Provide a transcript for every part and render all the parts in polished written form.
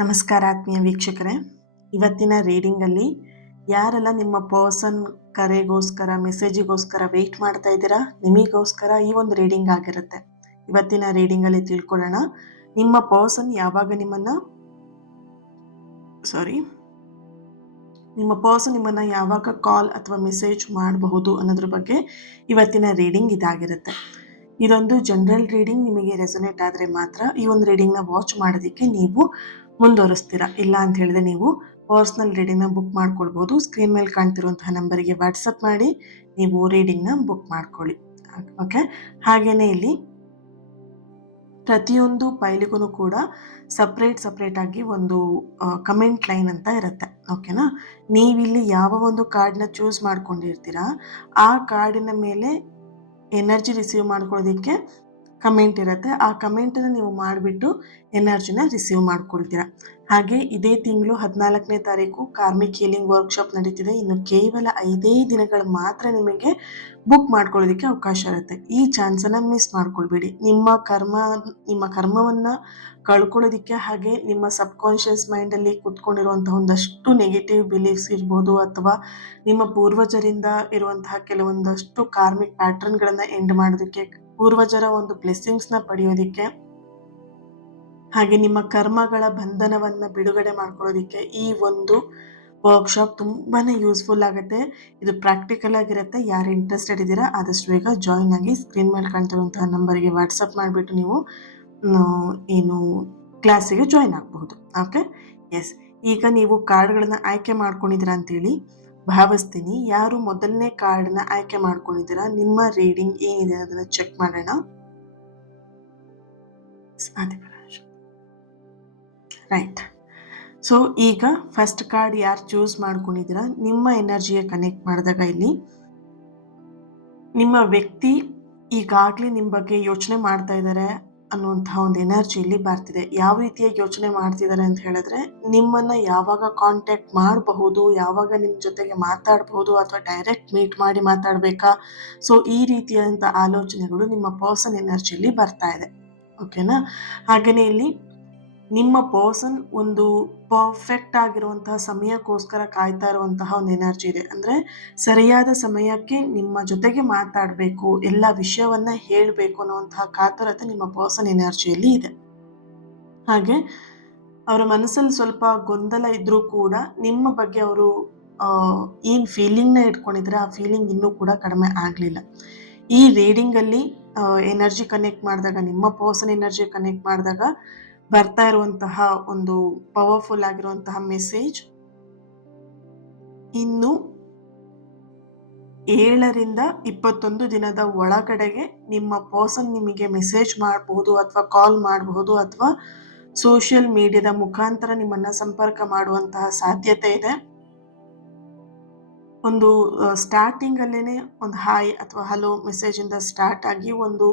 ನಮಸ್ಕಾರ ಆತ್ಮೀಯ ವೀಕ್ಷಕರೇ. ಇವತ್ತಿನ ರೀಡಿಂಗಲ್ಲಿ ಯಾರೆಲ್ಲ ನಿಮ್ಮ ಪರ್ಸನ್ ಕರೆಗೋಸ್ಕರ ಮೆಸೇಜಿಗೋಸ್ಕರ ವೆಯ್ಟ್ ಮಾಡ್ತಾ ಇದ್ದೀರಾ, ನಿಮಗೋಸ್ಕರ ಈ ಒಂದು ರೀಡಿಂಗ್ ಆಗಿರುತ್ತೆ. ಇವತ್ತಿನ ರೀಡಿಂಗಲ್ಲಿ ತಿಳ್ಕೊಳ್ಳೋಣ, ನಿಮ್ಮ ಪರ್ಸನ್ ಯಾವಾಗ ನಿಮ್ಮನ್ನ ಯಾವಾಗ ಕಾಲ್ ಅಥವಾ ಮೆಸೇಜ್ ಮಾಡಬಹುದು ಅನ್ನೋದ್ರ ಬಗ್ಗೆ ಇವತ್ತಿನ ರೀಡಿಂಗ್ ಇದಾಗಿರುತ್ತೆ. ಇದೊಂದು ಜನರಲ್ ರೀಡಿಂಗ್. ನಿಮಗೆ ರೆಸೊನೇಟ್ ಆದರೆ ಮಾತ್ರ ಈ ಒಂದು ರೀಡಿಂಗ್ನ ವಾಚ್ ಮಾಡೋದಕ್ಕೆ ನೀವು ಮುಂದುವರಿಸ್ತೀರಾ. ಇಲ್ಲ ಅಂತ ಹೇಳಿದ್ರೆ ನೀವು ಪರ್ಸ್ನಲ್ ರೀಡಿಂಗ್ನ ಬುಕ್ ಮಾಡ್ಕೊಳ್ಬೋದು. ಸ್ಕ್ರೀನ್ ಮೇಲೆ ಕಾಣ್ತಿರುವಂತಹ ನಂಬರಿಗೆ ವಾಟ್ಸಪ್ ಮಾಡಿ ನೀವು ರೀಡಿಂಗ್ನ ಬುಕ್ ಮಾಡ್ಕೊಳ್ಳಿ. ಓಕೆ, ಹಾಗೇನೆ ಇಲ್ಲಿ ಪ್ರತಿಯೊಂದು ಫೈಲಿಗೂ ಕೂಡ ಸಪ್ರೇಟ್ ಆಗಿ ಒಂದು ಕಮೆಂಟ್ ಲೈನ್ ಅಂತ ಇರುತ್ತೆ. ಓಕೆನಾ, ನೀವಿಲ್ಲಿ ಯಾವ ಒಂದು ಕಾರ್ಡ್ನ ಚೂಸ್ ಮಾಡ್ಕೊಂಡಿರ್ತೀರಾ ಆ ಕಾರ್ಡಿನ ಮೇಲೆ ಎನರ್ಜಿ ರಿಸೀವ್ ಮಾಡ್ಕೊಳ್ಳೋದಕ್ಕೆ ಕಮೆಂಟ್ ಇರುತ್ತೆ. ಆ ಕಮೆಂಟನ್ನು ನೀವು ಮಾಡಿಬಿಟ್ಟು ಎನರ್ಜಿನ ರಿಸೀವ್ ಮಾಡ್ಕೊಳ್ತೀರಾ. ಹಾಗೆ ಇದೇ ತಿಂಗಳು 14ನೇ ತಾರೀಕು ಕಾರ್ಮಿಕ್ ಹೀಲಿಂಗ್ ವರ್ಕ್ಶಾಪ್ ನಡೀತಿದೆ. ಇನ್ನು ಕೇವಲ 5 ದಿನಗಳು ಮಾತ್ರ ನಿಮಗೆ ಬುಕ್ ಮಾಡ್ಕೊಳ್ಳೋದಕ್ಕೆ ಅವಕಾಶ ಇರುತ್ತೆ. ಈ ಚಾನ್ಸನ್ನು ಮಿಸ್ ಮಾಡ್ಕೊಳ್ಬೇಡಿ. ನಿಮ್ಮ ಕರ್ಮವನ್ನು ಕಳ್ಕೊಳ್ಳೋದಕ್ಕೆ, ಹಾಗೆ ನಿಮ್ಮ ಸಬ್ಕಾನ್ಷಿಯಸ್ ಮೈಂಡಲ್ಲಿ ಕೂತ್ಕೊಂಡಿರುವಂತಹ ಒಂದಷ್ಟು ನೆಗೆಟಿವ್ ಬಿಲೀಫ್ಸ್ ಇರ್ಬೋದು, ಅಥವಾ ನಿಮ್ಮ ಪೂರ್ವಜರಿಂದ ಇರುವಂತಹ ಕೆಲವೊಂದಷ್ಟು ಕಾರ್ಮಿಕ್ ಪ್ಯಾಟರ್ನ್ಗಳನ್ನು ಎಂಡ್ ಮಾಡೋದಕ್ಕೆ, ಪೂರ್ವಜರ ಒಂದು ಬ್ಲೆಸ್ಸಿಂಗ್ಸ್ನ ಪಡೆಯೋದಕ್ಕೆ, ಹಾಗೆ ನಿಮ್ಮ ಕರ್ಮಗಳ ಬಂಧನವನ್ನು ಬಿಡುಗಡೆ ಮಾಡ್ಕೊಳ್ಳೋದಕ್ಕೆ ಈ ಒಂದು ವರ್ಕ್ಶಾಪ್ ತುಂಬಾನೇ ಯೂಸ್ಫುಲ್ ಆಗುತ್ತೆ. ಇದು ಪ್ರಾಕ್ಟಿಕಲ್ ಆಗಿರುತ್ತೆ. ಯಾರು ಇಂಟ್ರೆಸ್ಟೆಡ್ ಇದ್ದೀರಾ ಆದಷ್ಟು ಬೇಗ ಜಾಯಿನ್ ಆಗಿ ಸ್ಕ್ರೀನ್ ಮೇಲೆ ಕಾಣ್ತಿರುವಂತಹ ನಂಬರಿಗೆ ವಾಟ್ಸಪ್ ಮಾಡಿಬಿಟ್ಟು ನೀವು ಏನು ಕ್ಲಾಸಿಗೆ ಜಾಯಿನ್ ಆಗಬಹುದು. ಓಕೆ, ಎಸ್, ಈಗ ನೀವು ಕಾರ್ಡ್ಗಳನ್ನ ಆಯ್ಕೆ ಮಾಡ್ಕೊಂಡಿದ್ದೀರಾ ಅಂತೇಳಿ ಭಾವಿಸ್ತೀನಿ. ಯಾರು ಮೊದಲನೇ ಕಾರ್ಡ್ನ ಆಯ್ಕೆ ಮಾಡ್ಕೊಂಡಿದ್ದೀರಾ, ನಿಮ್ಮ ರೀಡಿಂಗ್ ಏನಿದೆ ಅದನ್ನ ಚೆಕ್ ಮಾಡೋಣ. ರೈಟ್, ಸೊ ಈಗ ಫಸ್ಟ್ ಕಾರ್ಡ್ ಯಾರು ಚೂಸ್ ಮಾಡ್ಕೊಂಡಿದ್ದೀರಾ, ನಿಮ್ಮ ಎನರ್ಜಿಗೆ ಕನೆಕ್ಟ್ ಮಾಡಿದಾಗ ಇಲ್ಲಿ ನಿಮ್ಮ ವ್ಯಕ್ತಿ ಈಗಾಗಲೇ ನಿಮ್ಮ ಬಗ್ಗೆ ಯೋಚನೆ ಮಾಡ್ತಾ ಇದ್ದಾರೆ ಅನ್ನುವಂತಹ ಒಂದು ಎನರ್ಜಿ ಇಲ್ಲಿ ಬರ್ತಿದೆ. ಯಾವ ರೀತಿಯಾಗಿ ಯೋಚನೆ ಮಾಡ್ತಿದ್ದಾರೆ ಅಂತ ಹೇಳಿದ್ರೆ, ನಿಮ್ಮನ್ನ ಯಾವಾಗ ಕಾಂಟ್ಯಾಕ್ಟ್ ಮಾಡಬಹುದು, ಯಾವಾಗ ನಿಮ್ಮ ಜೊತೆಗೆ ಮಾತಾಡಬಹುದು, ಅಥವಾ ಡೈರೆಕ್ಟ್ ಮೀಟ್ ಮಾಡಿ ಮಾತಾಡಬೇಕಾ, ಸೊ ಈ ರೀತಿಯಾದಂಥ ಆಲೋಚನೆಗಳು ನಿಮ್ಮ ಪರ್ಸನ್ ಎನರ್ಜಿಯಲ್ಲಿ ಬರ್ತಾ ಇದೆ. ಓಕೆನಾ, ಹಾಗೆಯೇ ಇಲ್ಲಿ ನಿಮ್ಮ ಪರ್ಸನ್ ಒಂದು ಪರ್ಫೆಕ್ಟ್ ಆಗಿರುವಂತಹ ಸಮಯಕ್ಕೋಸ್ಕರ ಕಾಯ್ತಾ ಇರುವಂತಹ ಒಂದು ಎನರ್ಜಿ ಇದೆ. ಅಂದರೆ ಸರಿಯಾದ ಸಮಯಕ್ಕೆ ನಿಮ್ಮ ಜೊತೆಗೆ ಮಾತಾಡಬೇಕು, ಎಲ್ಲ ವಿಷಯವನ್ನ ಹೇಳಬೇಕು ಅನ್ನುವಂತಹ ಕಾತುರತೆ ನಿಮ್ಮ ಪರ್ಸನ್ ಎನರ್ಜಿಯಲ್ಲಿ ಇದೆ. ಹಾಗೆ ಅವರ ಮನಸ್ಸಲ್ಲಿ ಸ್ವಲ್ಪ ಗೊಂದಲ ಇದ್ರೂ ಕೂಡ ನಿಮ್ಮ ಬಗ್ಗೆ ಅವರು ಏನು ಫೀಲಿಂಗ್ನ ಇಟ್ಕೊಂಡಿದ್ರೆ ಆ ಫೀಲಿಂಗ್ ಇನ್ನೂ ಕೂಡ ಕಡಿಮೆ ಆಗಲಿಲ್ಲ. ಈ ರೀಡಿಂಗಲ್ಲಿ ಎನರ್ಜಿ ಕನೆಕ್ಟ್ ಮಾಡಿದಾಗ, ನಿಮ್ಮ ಪರ್ಸನ್ ಎನರ್ಜಿ ಕನೆಕ್ಟ್ ಮಾಡಿದಾಗ ಬರ್ತಾ ಇರುವಂತಹ ಒಂದು ಪವರ್ಫುಲ್ ಆಗಿರುವಂತಹ ಮೆಸೇಜ್, ಇನ್ನು 7 ರಿಂದ 21 ದಿನದ ಒಳಗಡೆಗೆ ನಿಮ್ಮ ಪರ್ಸನ್ ನಿಮಗೆ ಮೆಸೇಜ್ ಮಾಡಬಹುದು, ಅಥವಾ ಕಾಲ್ ಮಾಡಬಹುದು, ಅಥವಾ ಸೋಷಿಯಲ್ ಮೀಡಿಯಾದ ಮುಖಾಂತರ ನಿಮ್ಮನ್ನ ಸಂಪರ್ಕ ಮಾಡುವಂತಹ ಸಾಧ್ಯತೆ ಇದೆ. ಒಂದು ಸ್ಟಾರ್ಟಿಂಗ್ ಅಲ್ಲೇನೆ ಒಂದು ಹಾಯ್ ಅಥವಾ ಹಲೋ ಮೆಸೇಜ್ ಇಂದ ಸ್ಟಾರ್ಟ್ ಆಗಿ ಒಂದು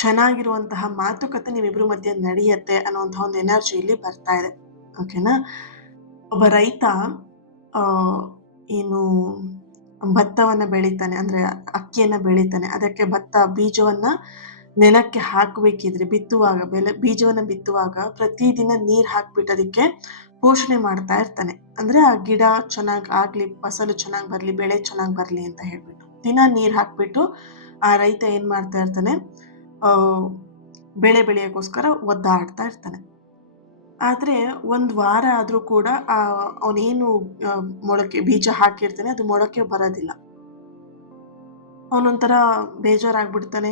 ಚೆನ್ನಾಗಿರುವಂತಹ ಮಾತುಕತೆ ನಿಮ್ಮಿಬ್ರು ಮಧ್ಯೆ ನಡೆಯುತ್ತೆ ಅನ್ನುವಂತಹ ಒಂದು ಎನರ್ಜಿ ಇಲ್ಲಿ ಬರ್ತಾ ಇದೆ. ಓಕೆನಾ, ಒಬ್ಬ ರೈತ ಏನು ಭತ್ತವನ್ನ ಬೆಳಿತಾನೆ, ಅಂದ್ರೆ ಅಕ್ಕಿಯನ್ನ ಬೆಳಿತಾನೆ. ಅದಕ್ಕೆ ಭತ್ತ ಬೀಜವನ್ನ ನೆಲಕ್ಕೆ ಹಾಕಬೇಕಿದ್ರೆ ಬೀಜವನ್ನ ಬಿತ್ತುವಾಗ ಪ್ರತಿದಿನ ನೀರ್ ಹಾಕ್ಬಿಟ್ಟು ಅದಕ್ಕೆ ಪೋಷಣೆ ಮಾಡ್ತಾ ಇರ್ತಾನೆ. ಅಂದ್ರೆ ಆ ಗಿಡ ಚೆನ್ನಾಗಿ ಆಗ್ಲಿ, ಫಸಲು ಚೆನ್ನಾಗಿ ಬರ್ಲಿ, ಬೆಳೆ ಚೆನ್ನಾಗಿ ಬರ್ಲಿ ಅಂತ ಹೇಳ್ಬಿಟ್ಟು ದಿನ ನೀರ್ ಹಾಕ್ಬಿಟ್ಟು ಆ ರೈತ ಏನ್ ಮಾಡ್ತಾ ಇರ್ತಾನೆ, ಬೆಳೆ ಬೆಳೆಯೋಕ್ಕೋಸ್ಕರ ಒದ್ದಾಡ್ತಾ ಇರ್ತಾನೆ. ಆದ್ರೆ 1 ವಾರ ಆದ್ರೂ ಕೂಡ ಅವನೇನು ಮೊಳಕೆ ಬೀಜ ಹಾಕಿರ್ತಾನೆ ಅದು ಮೊಳಕೆ ಬರೋದಿಲ್ಲ. ಅವನೊಂಥರ ಬೇಜಾರಾಗ್ಬಿಡ್ತಾನೆ.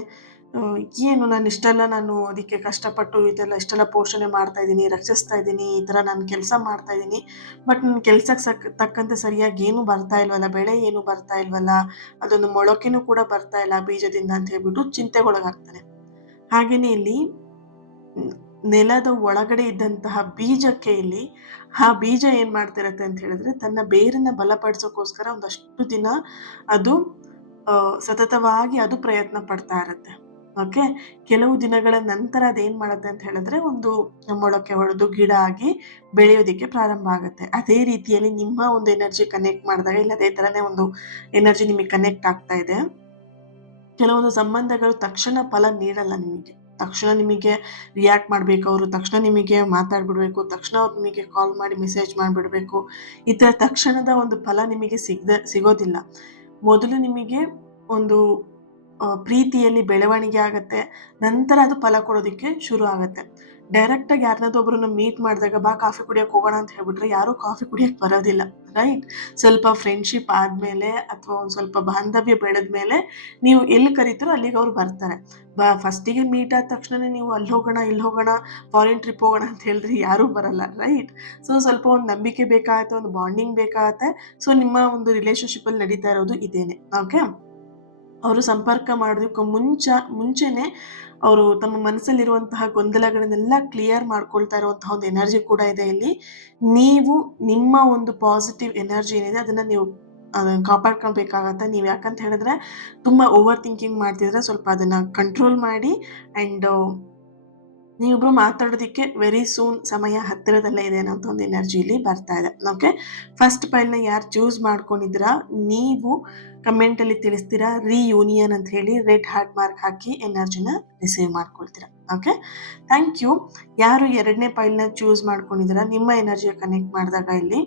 ಏನು ನಾನು ಅದಕ್ಕೆ ಕಷ್ಟಪಟ್ಟು ಇಷ್ಟೆಲ್ಲ ಪೋಷಣೆ ಮಾಡ್ತಾ ಇದ್ದೀನಿ, ರಕ್ಷಿಸ್ತಾ ಇದ್ದೀನಿ, ಈ ಥರ ನಾನು ಕೆಲಸ ಮಾಡ್ತಾ ಇದ್ದೀನಿ, ಬಟ್ ನನ್ನ ಕೆಲಸಕ್ಕೆ ತಕ್ಕಂತೆ ಸರಿಯಾಗಿ ಏನು ಬರ್ತಾ ಇಲ್ವಲ್ಲ, ಬೆಳೆ ಏನು ಬರ್ತಾ ಇಲ್ವಲ್ಲ, ಅದೊಂದು ಮೊಳಕೆನೂ ಕೂಡ ಬರ್ತಾ ಇಲ್ಲ ಬೀಜದಿಂದ ಅಂತ ಹೇಳ್ಬಿಟ್ಟು ಚಿಂತೆಗೊಳಗಾಗ್ತಾನೆ. ಹಾಗೇನೆ ಇಲ್ಲಿ ನೆಲದ ಒಳಗಡೆ ಇದ್ದಂತಹ ಬೀಜಕ್ಕೆ ಇಲ್ಲಿ ಆ ಬೀಜ ಏನ್ ಮಾಡ್ತಿರತ್ತೆ ಅಂತ ಹೇಳಿದ್ರೆ, ತನ್ನ ಬೇರನ್ನ ಬಲಪಡಿಸೋಕ್ಕೋಸ್ಕರ ಒಂದಷ್ಟು ದಿನ ಅದು ಸತತವಾಗಿ ಅದು ಪ್ರಯತ್ನ ಪಡ್ತಾ ಇರತ್ತೆ. ಓಕೆ, ಕೆಲವು ದಿನಗಳ ನಂತರ ಅದೇನ್ ಮಾಡುತ್ತೆ ಅಂತ ಹೇಳಿದ್ರೆ ಒಂದು ಮೊಳಕೆ ಹೊಡೆದು ಗಿಡ ಆಗಿ ಬೆಳೆಯೋದಿಕ್ಕೆ ಪ್ರಾರಂಭ ಆಗುತ್ತೆ. ಅದೇ ರೀತಿಯಲ್ಲಿ ನಿಮ್ಮ ಒಂದು ಎನರ್ಜಿ ಕನೆಕ್ಟ್ ಮಾಡಿದಾಗ ಇಲ್ಲ ಅದೇ ತರನೇ ಒಂದು ಎನರ್ಜಿ ನಿಮಗೆ ಕನೆಕ್ಟ್ ಆಗ್ತಾ ಇದೆ. ಕೆಲವೊಂದು ಸಂಬಂಧಗಳು ತಕ್ಷಣ ಫಲ ನೀಡಲ್ಲ ನಿಮಗೆ. ತಕ್ಷಣ ನಿಮಗೆ ರಿಯಾಕ್ಟ್ ಮಾಡಬೇಕು ಅವರು, ತಕ್ಷಣ ನಿಮಗೆ ಮಾತಾಡ್ಬಿಡ್ಬೇಕು, ತಕ್ಷಣ ಅವ್ರು ನಿಮಗೆ ಕಾಲ್ ಮಾಡಿ ಮೆಸೇಜ್ ಮಾಡಿಬಿಡ್ಬೇಕು. ಈ ಥರ ತಕ್ಷಣದ ಒಂದು ಫಲ ನಿಮಗೆ ಸಿಗೋದಿಲ್ಲ. ಮೊದಲು ನಿಮಗೆ ಒಂದು ಪ್ರೀತಿಯಲ್ಲಿ ಬೆಳವಣಿಗೆ ಆಗುತ್ತೆ, ನಂತರ ಅದು ಫಲ ಕೊಡೋದಕ್ಕೆ ಶುರು ಆಗುತ್ತೆ. ಡೈರೆಕ್ಟಾಗಿ ಯಾರನ್ನಾದ್ರೂ ಒಬ್ಬರನ್ನ ಮೀಟ್ ಮಾಡಿದಾಗ ಬಾ ಕಾಫಿ ಕುಡಿಯೋಕೆ ಹೋಗೋಣ ಅಂತ ಹೇಳ್ಬಿಟ್ರೆ ಯಾರೂ ಕಾಫಿ ಕುಡಿಯೋಕೆ ಬರೋದಿಲ್ಲ, ರೈಟ್? ಸ್ವಲ್ಪ ಫ್ರೆಂಡ್ಶಿಪ್ ಆದಮೇಲೆ ಅಥವಾ ಒಂದು ಸ್ವಲ್ಪ ಬಾಂಧವ್ಯ ಬೆಳೆದ ಮೇಲೆ ನೀವು ಎಲ್ಲಿ ಕರಿತೀರೋ ಅಲ್ಲಿಗೆ ಅವ್ರು ಬರ್ತಾರೆ. ಫಸ್ಟಿಗೆ ಮೀಟ್ ಆದ ತಕ್ಷಣನೇ ನೀವು ಅಲ್ಲಿ ಹೋಗೋಣ ಇಲ್ಲಿ ಹೋಗೋಣ ಫಾರಿನ್ ಟ್ರಿಪ್ ಹೋಗೋಣ ಅಂತ ಹೇಳಿದ್ರೆ ಯಾರೂ ಬರಲ್ಲ, ರೈಟ್? ಸೊ ಸ್ವಲ್ಪ ಒಂದು ನಂಬಿಕೆ ಬೇಕಾಗತ್ತೆ, ಒಂದು ಬಾಂಡಿಂಗ್ ಬೇಕಾಗತ್ತೆ. ಸೊ ನಿಮ್ಮ ಒಂದು ರಿಲೇಶನ್ಶಿಪ್ಪಲ್ಲಿ ನಡೀತಾ ಇರೋದು ಇದೇನೆ, ಓಕೆ? ಅವರು ಸಂಪರ್ಕ ಮಾಡೋದಕ್ಕೂ ಮುಂಚೆನೆ ಅವರು ತಮ್ಮ ಮನಸ್ಸಲ್ಲಿರುವಂತಹ ಗೊಂದಲಗಳನ್ನೆಲ್ಲ ಕ್ಲಿಯರ್ ಮಾಡ್ಕೊಳ್ತಾ ಇರುವಂತಹ ಒಂದು ಎನರ್ಜಿ ಕೂಡ ಇದೆ ಇಲ್ಲಿ. ನೀವು ನಿಮ್ಮ ಒಂದು ಪಾಸಿಟಿವ್ ಎನರ್ಜಿ ಏನಿದೆ ಅದನ್ನು ನೀವು ಕಾಪಾಡ್ಕೊಳ್ಬೇಕಾಗತ್ತೆ. ನೀವು ಯಾಕಂತ ಹೇಳಿದ್ರೆ ತುಂಬ ಓವರ್ ಥಿಂಕಿಂಗ್ ಮಾಡ್ತಿದ್ರೆ ಸ್ವಲ್ಪ ಅದನ್ನು ಕಂಟ್ರೋಲ್ ಮಾಡಿ. ಆ್ಯಂಡ್ ನೀವಿಬ್ರು ಮಾತಾಡೋದಕ್ಕೆ ವೆರಿ ಸೂನ್ ಸಮಯ ಹತ್ತಿರದಲ್ಲೇ ಇದೆ ಅನ್ನೋ ಒಂದು ಎನರ್ಜಿ ಇಲ್ಲಿ ಬರ್ತಾ ಇದೆ, ಓಕೆ? ಫಸ್ಟ್ ಫೈಲ್ನ ಯಾರು ಚೂಸ್ ಮಾಡ್ಕೊಂಡಿದ್ದೀರಾ ನೀವು ಕಮೆಂಟಲ್ಲಿ ತಿಳಿಸ್ತೀರಾ ರಿಯೂನಿಯನ್ ಅಂತ ಹೇಳಿ ರೆಡ್ ಹಾರ್ಟ್ ಮಾರ್ಕ್ ಹಾಕಿ ಎನರ್ಜಿನ ರಿಸೀವ್ ಮಾಡ್ಕೊಳ್ತೀರಾ, ಓಕೆ? Thank you. ಯಾರು ಎರಡನೇ ಫೈಲ್ನ ಚೂಸ್ ಮಾಡ್ಕೊಂಡಿದ್ದೀರಾ ನಿಮ್ಮ ಎನರ್ಜಿಯ ಕನೆಕ್ಟ್ ಮಾಡಿದಾಗ ಇಲ್ಲಿ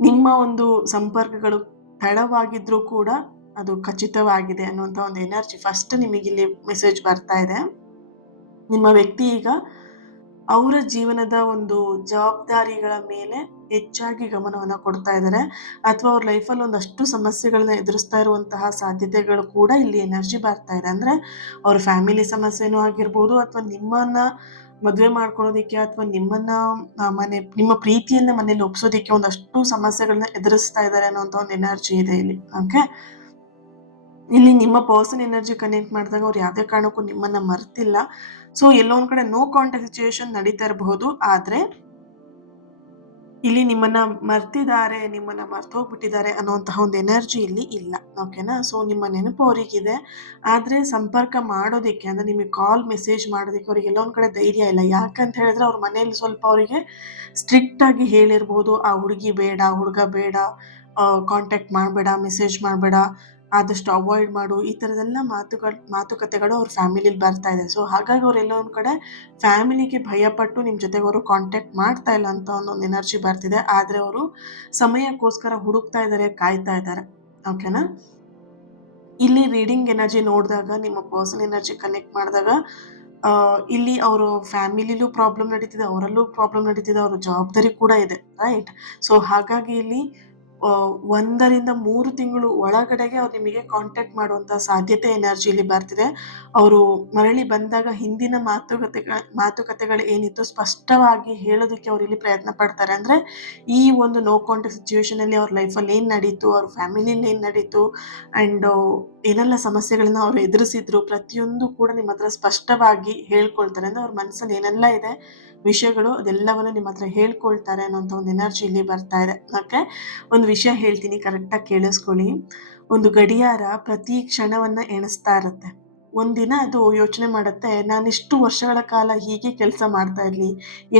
ನಿಮ್ಮ ಒಂದು ಸಂಪರ್ಕಗಳು ತಡವಾಗಿದ್ರೂ ಕೂಡ ಅದು ಖಚಿತವಾಗಿದೆ ಅನ್ನುವಂಥ ಒಂದು ಎನರ್ಜಿ ಫಸ್ಟ್ ನಿಮಗಿಲ್ಲಿ ಮೆಸೇಜ್ ಬರ್ತಾ ಇದೆ. ನಿಮ್ಮ ವ್ಯಕ್ತಿ ಈಗ ಅವರ ಜೀವನದ ಒಂದು ಜವಾಬ್ದಾರಿಗಳ ಮೇಲೆ ಹೆಚ್ಚಾಗಿ ಗಮನವನ್ನು ಕೊಡ್ತಾ ಇದ್ದಾರೆ, ಅಥವಾ ಅವ್ರ ಲೈಫಲ್ಲಿ ಒಂದಷ್ಟು ಸಮಸ್ಯೆಗಳನ್ನ ಎದುರಿಸ್ತಾ ಇರುವಂತಹ ಸಾಧ್ಯತೆಗಳು ಕೂಡ ಇಲ್ಲಿ ಎನರ್ಜಿ ಬರ್ತಾ ಇದೆ. ಅಂದರೆ ಅವ್ರ ಫ್ಯಾಮಿಲಿ ಸಮಸ್ಯೆನೂ ಆಗಿರ್ಬೋದು, ಅಥವಾ ನಿಮ್ಮನ್ನ ಮದುವೆ ಮಾಡ್ಕೊಳ್ಳೋದಕ್ಕೆ ಅಥವಾ ನಿಮ್ಮ ಪ್ರೀತಿಯನ್ನ ಮನೇಲಿ ಒಪ್ಸೋದಕ್ಕೆ ಒಂದಷ್ಟು ಸಮಸ್ಯೆಗಳನ್ನ ಎದುರಿಸ್ತಾ ಇದ್ದಾರೆ ಅನ್ನೋಂಥ ಒಂದು ಎನರ್ಜಿ ಇದೆ ಇಲ್ಲಿ, ಓಕೆ? ಇಲ್ಲಿ ನಿಮ್ಮ ಪರ್ಸನ್ ಎನರ್ಜಿ ಕನೆಕ್ಟ್ ಮಾಡಿದಾಗ ಅವ್ರು ಯಾವುದೇ ಕಾರಣಕ್ಕೂ ನಿಮ್ಮನ್ನ ಮರ್ತಿಲ್ಲ. ಸೊ ಎಲ್ಲೋ ಒಂದ್ ಕಡೆ ನೋ ಕಾಂಟ್ಯಾಕ್ಟ್ ಸಿಚುಯೇಷನ್ ನಡೀತಾ ಇರಬಹುದು, ಆದ್ರೆ ಇಲ್ಲಿ ನಿಮ್ಮನ್ನ ಮರ್ತಿದ್ದಾರೆ, ನಿಮ್ಮನ್ನ ಮರ್ತೋಗ್ಬಿಟ್ಟಿದ್ದಾರೆ ಅನ್ನೋಂತಹ ಒಂದು ಎನರ್ಜಿ ಇಲ್ಲಿ ಇಲ್ಲ, ಓಕೆನಾ? ಸೊ ನಿಮ್ಮ ನೆನಪು ಅವರಿಗಿದೆ, ಆದ್ರೆ ಸಂಪರ್ಕ ಮಾಡೋದಕ್ಕೆ ಅಂದ್ರೆ ನಿಮಗೆ ಕಾಲ್ ಮೆಸೇಜ್ ಮಾಡೋದಕ್ಕೆ ಅವ್ರಿಗೆ ಎಲ್ಲೋ ಒಂದ್ ಕಡೆ ಧೈರ್ಯ ಇಲ್ಲ. ಯಾಕಂತ ಹೇಳಿದ್ರೆ ಅವ್ರ ಮನೆಯಲ್ಲಿ ಸ್ವಲ್ಪ ಅವರಿಗೆ ಸ್ಟ್ರಿಕ್ಟ್ ಆಗಿ ಹೇಳಿರ್ಬೋದು, ಆ ಹುಡುಗಿ ಬೇಡ, ಹುಡುಗ ಬೇಡ, ಕಾಂಟ್ಯಾಕ್ಟ್ ಮಾಡಬೇಡ, ಮೆಸೇಜ್ ಮಾಡಬೇಡ, ಆದಷ್ಟು ಅವಾಯ್ಡ್ ಮಾಡು, ಈ ಥರದೆಲ್ಲ ಮಾತುಕತೆಗಳು ಅವ್ರ ಫ್ಯಾಮಿಲಿಲಿ ಬರ್ತಾ ಇದೆ. ಸೊ ಹಾಗಾಗಿ ಅವ್ರು ಎಲ್ಲೋ ಒಂದು ಕಡೆ ಫ್ಯಾಮಿಲಿಗೆ ಭಯಪಟ್ಟು ನಿಮ್ಮ ಜೊತೆಗೆ ಅವರು ಕಾಂಟ್ಯಾಕ್ಟ್ ಮಾಡ್ತಾ ಇಲ್ಲ ಅಂತ ಒಂದೊಂದು ಎನರ್ಜಿ ಬರ್ತಿದೆ. ಆದರೆ ಅವರು ಸಮಯಕ್ಕೋಸ್ಕರ ಹುಡುಕ್ತಾ ಇದ್ದಾರೆ, ಕಾಯ್ತಾ ಇದ್ದಾರೆ, ಓಕೆನಾ? ಇಲ್ಲಿ ರೀಡಿಂಗ್ ಎನರ್ಜಿ ನೋಡಿದಾಗ ನಿಮ್ಮ ಪರ್ಸನ್ ಎನರ್ಜಿ ಕನೆಕ್ಟ್ ಮಾಡಿದಾಗ ಇಲ್ಲಿ ಅವರು ಫ್ಯಾಮಿಲಿಲೂ ಪ್ರಾಬ್ಲಮ್ ನಡೀತಿದೆ, ಅವರಲ್ಲೂ ಪ್ರಾಬ್ಲಮ್ ನಡೀತಿದೆ, ಅವ್ರ ಜವಾಬ್ದಾರಿ ಕೂಡ ಇದೆ, ರೈಟ್? ಸೊ ಹಾಗಾಗಿ ಇಲ್ಲಿ 1 ರಿಂದ 3 ತಿಂಗಳು ಒಳಗಡೆಗೆ ಅವ್ರು ನಿಮಗೆ ಕಾಂಟ್ಯಾಕ್ಟ್ ಮಾಡುವಂಥ ಸಾಧ್ಯತೆ ಎನರ್ಜಿಯಲ್ಲಿ ಬರ್ತಿದೆ. ಅವರು ಮರಳಿ ಬಂದಾಗ ಹಿಂದಿನ ಮಾತುಕತೆಗಳು ಏನಿತ್ತು ಸ್ಪಷ್ಟವಾಗಿ ಹೇಳೋದಕ್ಕೆ ಅವ್ರು ಇಲ್ಲಿ ಪ್ರಯತ್ನ ಪಡ್ತಾರೆ. ಅಂದರೆ ಈ ಒಂದು ನೋ ಕಾಂಟ್ಯಾಕ್ಟ್ ಸಿಚುವೇಶನಲ್ಲಿ ಅವ್ರ ಲೈಫಲ್ಲಿ ಏನು ನಡೀತು, ಅವ್ರ ಫ್ಯಾಮಿಲಿಯಲ್ಲಿ ಏನು ನಡೀತು, ಆ್ಯಂಡ್ ಏನೆಲ್ಲ ಸಮಸ್ಯೆಗಳನ್ನ ಅವ್ರು ಎದುರಿಸಿದ್ರು ಪ್ರತಿಯೊಂದು ಕೂಡ ನಿಮ್ಮ ಹತ್ರ ಸ್ಪಷ್ಟವಾಗಿ ಹೇಳ್ಕೊಳ್ತಾರೆ. ಅಂದರೆ ಅವ್ರ ಮನಸ್ಸಲ್ಲಿ ಏನೆಲ್ಲ ಇದೆ ವಿಷಯಗಳು ಅದೆಲ್ಲವನ್ನು ನಿಮ್ಮ ಹತ್ರ ಹೇಳ್ಕೊಳ್ತಾರೆ ಅನ್ನೋಂಥ ಒಂದು ಎನರ್ಜಿ ಇಲ್ಲಿ ಬರ್ತಾ ಇದೆ, ಓಕೆ? ಒಂದು ವಿಷಯ ಹೇಳ್ತೀನಿ, ಕರೆಕ್ಟಾಗಿ ಕೇಳಿಸ್ಕೊಳ್ಳಿ. ಒಂದು ಗಡಿಯಾರ ಪ್ರತಿ ಕ್ಷಣವನ್ನ ಎಣಿಸ್ತಾ ಇರುತ್ತೆ. ಒಂದಿನ ಅದು ಯೋಚನೆ ಮಾಡುತ್ತೆ, ನಾನಿಷ್ಟು ವರ್ಷಗಳ ಕಾಲ ಹೀಗೆ ಕೆಲಸ ಮಾಡ್ತಾ ಇರಲಿ,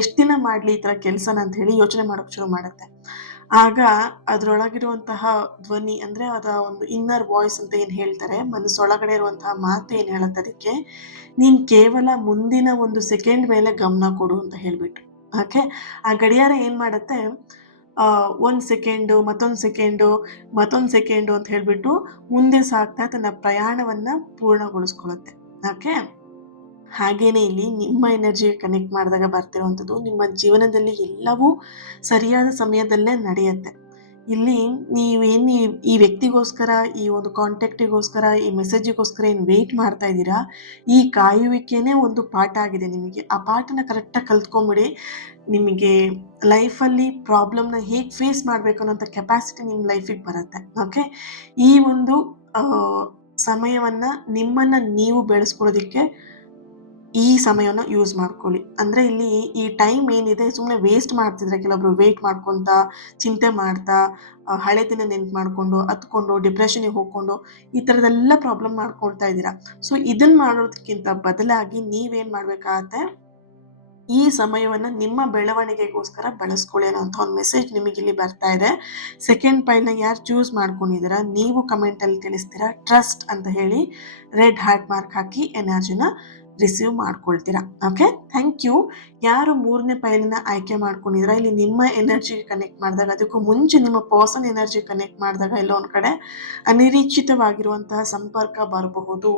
ಎಷ್ಟು ದಿನ ಮಾಡಲಿ ಈ ಥರ ಕೆಲಸನ ಅಂತ ಹೇಳಿ ಯೋಚನೆ ಮಾಡೋಕ್ಕೆ ಶುರು ಮಾಡುತ್ತೆ. ಆಗ ಅದರೊಳಗಿರುವಂತಹ ಧ್ವನಿ ಅಂದರೆ ಅದ ಒಂದು ಇನ್ನರ್ ವಾಯ್ಸ್ ಅಂತ ಏನು ಹೇಳ್ತಾರೆ, ಮನಸ್ಸೊಳಗಡೆ ಇರುವಂತಹ ಮಾತು ಏನು ಹೇಳುತ್ತೆ ಅದಕ್ಕೆ, ನೀನು ಕೇವಲ ಮುಂದಿನ ಒಂದು ಸೆಕೆಂಡ್ ಮೇಲೆ ಗಮನ ಕೊಡು ಅಂತ ಹೇಳಿಬಿಟ್ಟು, ಓಕೆ? ಆ ಗಡಿಯಾರ ಏನು ಮಾಡುತ್ತೆ, 1 ಸೆಕೆಂಡು, ಮತ್ತೊಂದು ಸೆಕೆಂಡು ಅಂತ ಹೇಳಿಬಿಟ್ಟು ಮುಂದೆ ಸಾಗ್ತಾ ತನ್ನ ಪ್ರಯಾಣವನ್ನು ಪೂರ್ಣಗೊಳಿಸ್ಕೊಳ್ಳುತ್ತೆ, ಓಕೆ? ಹಾಗೇನೆ ಇಲ್ಲಿ ನಿಮ್ಮ ಎನರ್ಜಿ ಕನೆಕ್ಟ್ ಮಾಡಿದಾಗ ಬರ್ತಿರುವಂಥದ್ದು ನಿಮ್ಮ ಜೀವನದಲ್ಲಿ ಎಲ್ಲವೂ ಸರಿಯಾದ ಸಮಯದಲ್ಲೇ ನಡೆಯುತ್ತೆ. ಇಲ್ಲಿ ನೀವೇನು ಈ ವ್ಯಕ್ತಿಗೋಸ್ಕರ, ಈ ಒಂದು ಕಾಂಟ್ಯಾಕ್ಟಿಗೋಸ್ಕರ, ಈ ಮೆಸೇಜಿಗೋಸ್ಕರ ಏನು ವೆಯ್ಟ್ ಮಾಡ್ತಾ ಇದ್ದೀರಾ, ಈ ಕಾಯುವಿಕೆನೇ ಒಂದು ಪಾಠ ಆಗಿದೆ ನಿಮಗೆ. ಆ ಪಾಠನ ಕರೆಕ್ಟಾಗಿ ಕಲ್ತ್ಕೊಂಬಿಡಿ. ನಿಮಗೆ ಲೈಫಲ್ಲಿ ಪ್ರಾಬ್ಲಮ್ನ ಹೇಗೆ ಫೇಸ್ ಮಾಡಬೇಕು ಅನ್ನೋಂಥ ಕೆಪಾಸಿಟಿ ನಿಮ್ಮ ಲೈಫಿಗೆ ಬರುತ್ತೆ, ಓಕೆ? ಈ ಒಂದು ಸಮಯವನ್ನು ನಿಮ್ಮನ್ನು ನೀವು ಬೆಳೆಸ್ಕೊಳ್ಳೋದಕ್ಕೆ ಈ ಸಮಯವನ್ನು ಯೂಸ್ ಮಾಡ್ಕೊಳ್ಳಿ. ಅಂದರೆ ಇಲ್ಲಿ ಈ ಟೈಮ್ ಏನಿದೆ ಸುಮ್ಮನೆ ವೇಸ್ಟ್ ಮಾಡ್ತಿದ್ರೆ ಕೆಲವೊಬ್ರು ವೇಟ್ ಮಾಡ್ಕೊತಾ, ಚಿಂತೆ ಮಾಡ್ತಾ, ಹಳೆ ದಿನ ನೆನ್ಪು ಮಾಡಿಕೊಂಡು, ಹತ್ಕೊಂಡು, ಡಿಪ್ರೆಷನ್ಗೆ ಹೋಗ್ಕೊಂಡು ಈ ಥರದ್ದೆಲ್ಲ ಪ್ರಾಬ್ಲಮ್ ಮಾಡ್ಕೊಳ್ತಾ ಇದ್ದೀರಾ. ಸೊ ಇದನ್ನು ಮಾಡೋದಕ್ಕಿಂತ ಬದಲಾಗಿ ನೀವೇನು ಮಾಡಬೇಕಾಗತ್ತೆ, ಈ ಸಮಯವನ್ನು ನಿಮ್ಮ ಬೆಳವಣಿಗೆಗೋಸ್ಕರ ಬಳಸ್ಕೊಳ್ಳಿ ಅನ್ನೋಂಥ ಒಂದು ಮೆಸೇಜ್ ನಿಮಗಿಲ್ಲಿ ಬರ್ತಾ ಇದೆ. ಸೆಕೆಂಡ್ ಫೈಲ್ನ ಯಾರು ಚೂಸ್ ಮಾಡ್ಕೊಂಡಿದ್ದೀರಾ ನೀವು ಕಮೆಂಟಲ್ಲಿ ತಿಳಿಸ್ತೀರಾ ಟ್ರಸ್ಟ್ ಅಂತ ಹೇಳಿ ರೆಡ್ ಹಾರ್ಟ್ ಮಾರ್ಕ್ ಹಾಕಿ ಎನರ್ಜಿನ ರಿಸೀವ್ ಮಾಡ್ಕೊಳ್ತೀರಾ. Okay, thank you. ಯಾರು 3ನೇ ಪೈಲನ್ನ ಆಯ್ಕೆ ಮಾಡ್ಕೊಂಡಿದ್ದೀರಾ, ಇಲ್ಲಿ ನಿಮ್ಮ ಎನರ್ಜಿಗೆ ಕನೆಕ್ಟ್ ಮಾಡಿದಾಗ, ಅದಕ್ಕೂ ಮುಂಚೆ ನಿಮ್ಮ ಪರ್ಸನ್ ಎನರ್ಜಿ ಕನೆಕ್ಟ್ ಮಾಡಿದಾಗ ಎಲ್ಲೋ ಒಂದು ಕಡೆ ಅನಿರೀಕ್ಷಿತವಾಗಿರುವಂತಹ ಸಂಪರ್ಕ ಬರಬಹುದು.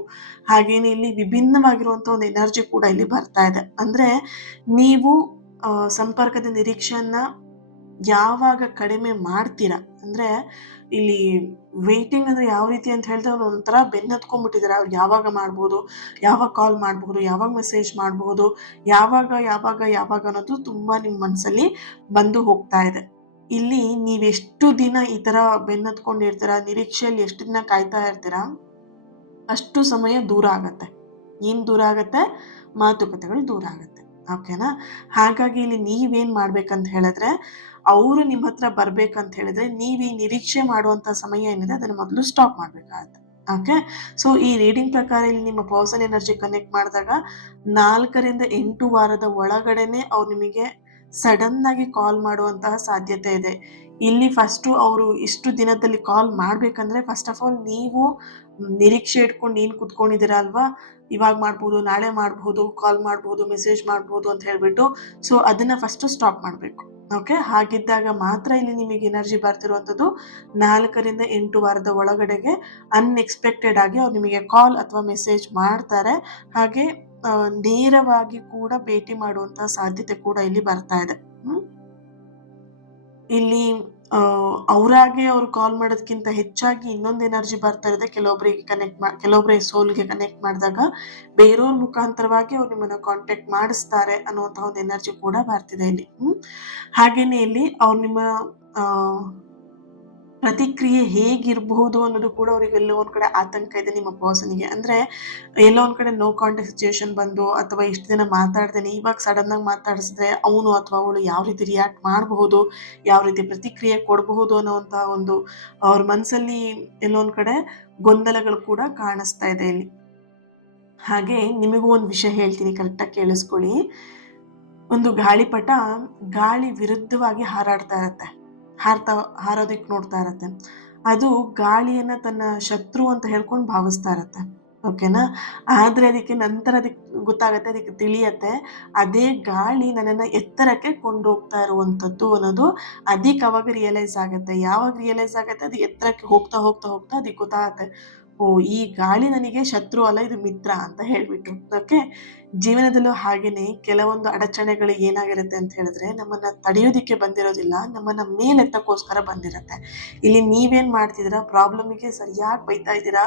ಹಾಗೇನೆ ಇಲ್ಲಿ ವಿಭಿನ್ನವಾಗಿರುವಂತಹ ಒಂದು ಎನರ್ಜಿ ಕೂಡ ಇಲ್ಲಿ ಬರ್ತಾ ಇದೆ. ಅಂದ್ರೆ ನೀವು ಸಂಪರ್ಕದ ನಿರೀಕ್ಷೆಯನ್ನ ಯಾವಾಗ ಕಡಿಮೆ ಮಾಡ್ತೀರಾ, ಅಂದ್ರೆ ಇಲ್ಲಿ ವೇಟಿಂಗ್ ಅಂದ್ರೆ ಯಾವ ರೀತಿ ಅಂತ ಹೇಳಿದ್ರೆ ಅವ್ರು ಒಂಥರ ಬೆನ್ನತ್ಕೊಂಡ್ಬಿಟ್ಟಿದ್ದಾರೆ. ಅವ್ರು ಯಾವಾಗ ಮಾಡ್ಬೋದು, ಯಾವಾಗ ಕಾಲ್ ಮಾಡಬಹುದು, ಯಾವಾಗ ಮೆಸೇಜ್ ಮಾಡಬಹುದು, ಯಾವಾಗ ಯಾವಾಗ ಯಾವಾಗ ಅನ್ನೋದು ತುಂಬಾ ನಿಮ್ಮ ಮನಸ್ಸಲ್ಲಿ ಬಂದು ಹೋಗ್ತಾ ಇದೆ. ಇಲ್ಲಿ ನೀವೆಷ್ಟು ದಿನ ಈ ತರ ಬೆನ್ನತ್ಕೊಂಡಿರ್ತೀರಾ, ನಿರೀಕ್ಷೆಯಲ್ಲಿ ಎಷ್ಟು ದಿನ ಕಾಯ್ತಾ ಇರ್ತೀರಾ, ಅಷ್ಟು ಸಮಯ ದೂರ ಆಗತ್ತೆ. ಏನ್ ದೂರ ಆಗತ್ತೆ? ಮಾತುಕತೆಗಳು ದೂರ ಆಗತ್ತೆ. ಓಕೆನಾ? ಹಾಗಾಗಿ ಇಲ್ಲಿ ನೀವೇನ್ ಮಾಡ್ಬೇಕಂತ ಹೇಳಿದ್ರೆ, ಅವರು ನಿಮ್ಮ ಹತ್ರ ಬರ್ಬೇಕಂತ ಹೇಳಿದ್ರೆ, ನೀವು ಈ ನಿರೀಕ್ಷೆ ಮಾಡುವಂತ ಸಮಯ ಏನಿದೆ ಅದನ್ನ ಮೊದಲು ಸ್ಟಾಪ್ ಮಾಡ್ಬೇಕಾಗತ್ತೆ. ಓಕೆ, ಸೊ ಈ ರೀಡಿಂಗ್ ಪ್ರಕಾರ ಇಲ್ಲಿ ನಿಮ್ಮ ಪರ್ಸನ್ ಎನರ್ಜಿ ಕನೆಕ್ಟ್ ಮಾಡಿದಾಗ 4ರಿಂದ 8 ವಾರದ ಒಳಗಡೆನೆ ಅವ್ರು ನಿಮಗೆ ಸಡನ್ ಆಗಿ ಕಾಲ್ ಮಾಡುವಂತಹ ಸಾಧ್ಯತೆ ಇದೆ. ಇಲ್ಲಿ ಫಸ್ಟ್ ಅವರು ಇಷ್ಟು ದಿನದಲ್ಲಿ ಕಾಲ್ ಮಾಡ್ಬೇಕಂದ್ರೆ ಫಸ್ಟ್ ಆಫ್ ಆಲ್ ನೀವು ನಿರೀಕ್ಷೆ ಇಟ್ಕೊಂಡು ಏನ್ ಕುತ್ಕೊಂಡಿದ್ದೀರಾ ಅಲ್ವಾ, ಇವಾಗ ಮಾಡ್ಬೋದು, ನಾಳೆ ಮಾಡ್ಬೋದು, ಕಾಲ್ ಮಾಡ್ಬೋದು, ಮೆಸೇಜ್ ಮಾಡ್ಬೋದು ಅಂತ ಹೇಳ್ಬಿಟ್ಟು, ಸೊ ಅದನ್ನ ಫಸ್ಟ್ ಸ್ಟಾಪ್ ಮಾಡ್ಬೇಕು. ಓಕೆ, ಹಾಗಿದ್ದಾಗ ಮಾತ್ರ ಇಲ್ಲಿ ನಿಮಗೆ ಎನರ್ಜಿ ಬರ್ತಿರುವಂಥದ್ದು 4ರಿಂದ 8 ವಾರದ ಒಳಗಡೆಗೆ ಅನ್ಎಕ್ಸ್ಪೆಕ್ಟೆಡ್ ಆಗಿ ಅವ್ರು ನಿಮಗೆ ಕಾಲ್ ಅಥವಾ ಮೆಸೇಜ್ ಮಾಡ್ತಾರೆ. ಹಾಗೆ ನೇರವಾಗಿ ಕೂಡ ಭೇಟಿ ಮಾಡುವಂತಹ ಸಾಧ್ಯತೆ ಕೂಡ ಇಲ್ಲಿ ಬರ್ತಾ ಇದೆ. ಇಲ್ಲಿ ಅವರಾಗೆ ಅವ್ರು ಕಾಲ್ ಮಾಡೋದಕ್ಕಿಂತ ಹೆಚ್ಚಾಗಿ ಇನ್ನೊಂದು ಎನರ್ಜಿ ಬರ್ತಾ ಇದೆ. ಕೆಲವೊಬ್ಬರಿಗೆ ಸೋಲ್ಗೆ ಕನೆಕ್ಟ್ ಮಾಡಿದಾಗ ಬೇರೆಯವ್ರ ಮುಖಾಂತರವಾಗಿ ಅವ್ರು ನಿಮ್ಮನ್ನ ಕಾಂಟ್ಯಾಕ್ಟ್ ಮಾಡಿಸ್ತಾರೆ ಅನ್ನುವಂತಹ ಒಂದು ಎನರ್ಜಿ ಕೂಡ ಬರ್ತಿದೆ ಇಲ್ಲಿ. ಹಾಗೇನೆ ಇಲ್ಲಿ ಅವ್ರು ನಿಮ್ಮ ಪ್ರತಿಕ್ರಿಯೆ ಹೇಗಿರಬಹುದು ಅನ್ನೋದು ಕೂಡ ಅವ್ರಿಗೆ ಎಲ್ಲೋ ಒಂದ್ ಕಡೆ ಆತಂಕ ಇದೆ ನಿಮ್ಮ ಪರ್ಸನ್ಗೆ. ಅಂದ್ರೆ ಎಲ್ಲೋ ಒಂದ್ ಕಡೆ ನೋ ಕಾಂಟ್ಯಾಕ್ಟ್ ಸಿಚುಯೇಷನ್ ಬಂದು, ಅಥವಾ ಇಷ್ಟು ದಿನ ಮಾತಾಡ್ದೇನೆ ಇವಾಗ ಸಡನ್ ಆಗಿ ಮಾತಾಡಿಸಿದ್ರೆ ಅವನು ಅಥವಾ ಅವಳು ಯಾವ ರೀತಿ ರಿಯಾಕ್ಟ್ ಮಾಡಬಹುದು, ಯಾವ ರೀತಿ ಪ್ರತಿಕ್ರಿಯೆ ಕೊಡಬಹುದು ಅನ್ನೋಂತ ಒಂದು ಅವ್ರ ಮನಸ್ಸಲ್ಲಿ ಎಲ್ಲೋ ಒಂದ್ ಕಡೆ ಗೊಂದಲಗಳು ಕೂಡ ಕಾಣಿಸ್ತಾ ಇದೆ ಇಲ್ಲಿ. ಹಾಗೆ ನಿಮಗೂ ಒಂದು ವಿಷಯ ಹೇಳ್ತೀನಿ, ಕರೆಕ್ಟಾಗಿ ಕೇಳಿಸ್ಕೊಳ್ಳಿ. ಒಂದು ಗಾಳಿಪಟ ಗಾಳಿ ವಿರುದ್ಧವಾಗಿ ಹಾರಾಡ್ತಾ ಇರತ್ತೆ, ಹಾರೋದಿಕ್ ನೋಡ್ತಾ ಇರತ್ತೆ. ಅದು ಗಾಳಿಯನ್ನ ತನ್ನ ಶತ್ರು ಅಂತ ಹೇಳ್ಕೊಂಡು ಭಾವಿಸ್ತಾ ಇರತ್ತೆ. ಓಕೆನಾ? ಆದ್ರೆ ಅದಕ್ಕೆ ಗೊತ್ತಾಗತ್ತೆ, ಅದಕ್ಕೆ ತಿಳಿಯತ್ತೆ, ಅದೇ ಗಾಳಿ ನನ್ನನ್ನ ಎತ್ತರಕ್ಕೆ ಕೊಂಡೋಗ್ತಾ ಇರುವಂತದ್ದು ಅನ್ನೋದು ಅದಕ್ಕೆ ಅವಾಗ ರಿಯಲೈಸ್ ಆಗತ್ತೆ. ಯಾವಾಗ ರಿಯಲೈಸ್ ಆಗತ್ತೆ? ಅದು ಎತ್ತರಕ್ಕೆ ಹೋಗ್ತಾ ಹೋಗ್ತಾ ಹೋಗ್ತಾ ಅದಕ್ಕೆ ಗೊತ್ತಾಗತ್ತೆ, ಓ ಈ ಗಾಳಿ ನನಗೆ ಶತ್ರು ಅಲ್ಲ, ಇದು ಮಿತ್ರ ಅಂತ ಹೇಳ್ಬಿಟ್ಟು. ಓಕೆ, ಜೀವನದಲ್ಲೂ ಹಾಗೇನೆ ಕೆಲವೊಂದು ಅಡಚಣೆಗಳು ಏನಾಗಿರುತ್ತೆ ಅಂತ ಹೇಳಿದ್ರೆ ನಮ್ಮನ್ನ ತಡೆಯೋದಿಕ್ಕೆ ಬಂದಿರೋದಿಲ್ಲ, ನಮ್ಮನ್ನ ಮೇಲೆತ್ತಕ್ಕೋಸ್ಕರ ಬಂದಿರತ್ತೆ. ಇಲ್ಲಿ ನೀವೇನ್ ಮಾಡ್ತಿದ್ದೀರಾ, ಪ್ರಾಬ್ಲಮ್ಗೆ ಸರಿಯಾಗಿ ಬೈತಾ ಇದ್ದೀರಾ,